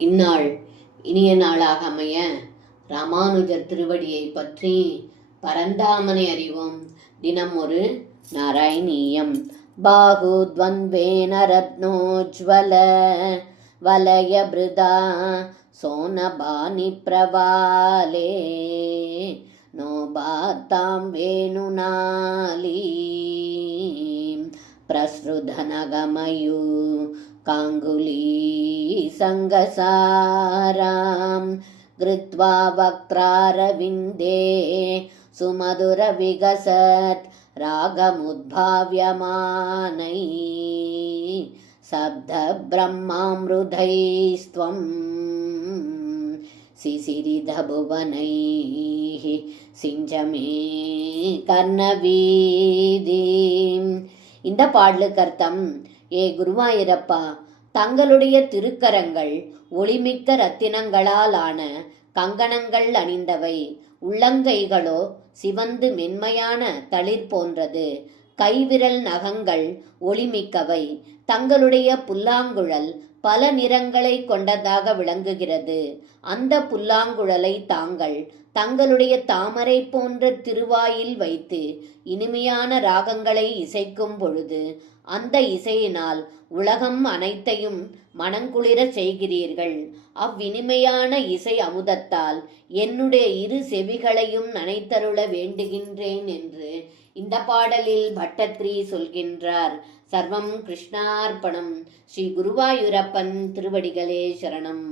இந்நாள் இனிய நாளாக அமைய ராமானுஜர் திருவடியை பற்றி பரந்தாமனை அறிவோம். தினம் ஒரு நாராயணீயம். பாகுத்வந்த்வேன ரத்னோஜ்வல வலய பிருதா சோனபானி பிரவாலே நோபாத்தாம் வேணுநாலி பிரஸ்ருதனகமயூ காங்குலி சங்கசாராம் கிருத்வா வக்த்ராரவிந்தே சுமதுர விகசத் ராகமுத்பாவ்யமானை சப்த பிரம்மாம்ருதைஸ்த்வம் சிசிரித புவனைः சிஞ்சமே கர்ணவீதி. இந்த பாடலுக்கு அர்த்தம், ஏ குருவாயூரப்பா, தங்களுடைய திருக்கரங்கள் ஒளிமிக்க ரத்தினங்களால் ஆன கங்கணங்கள் அணிந்தவை. உள்ளங்கைகளோ சிவந்து மென்மையான தளிர் போன்றது. கைவிரல் நகங்கள் ஒளிமிக்கவை. தங்களுடைய புல்லாங்குழல் பல நிறங்களை கொண்டதாக விளங்குகிறது. அந்த புல்லாங்குழலை தாங்கள் தங்களுடைய தாமரை போன்ற திருவாயில் வைத்து இனிமையான ராகங்களை இசைக்கும் பொழுது அந்த இசையினால் உலகம் அனைத்தையும் மனங்குளிர செய்கிறீர்கள். அவ்வினிமையான இசை அமுதத்தால் என்னுடைய இரு செவிகளையும் நனைத்தருள வேண்டுகின்றேன் என்று இந்த பாடலில் பட்டத்ரி சொல்கின்றார். சர்வம் கிருஷ்ணார்ப்பணம். ஸ்ரீ குருவாயூரப்பன் திருவடிகளே சரணம்.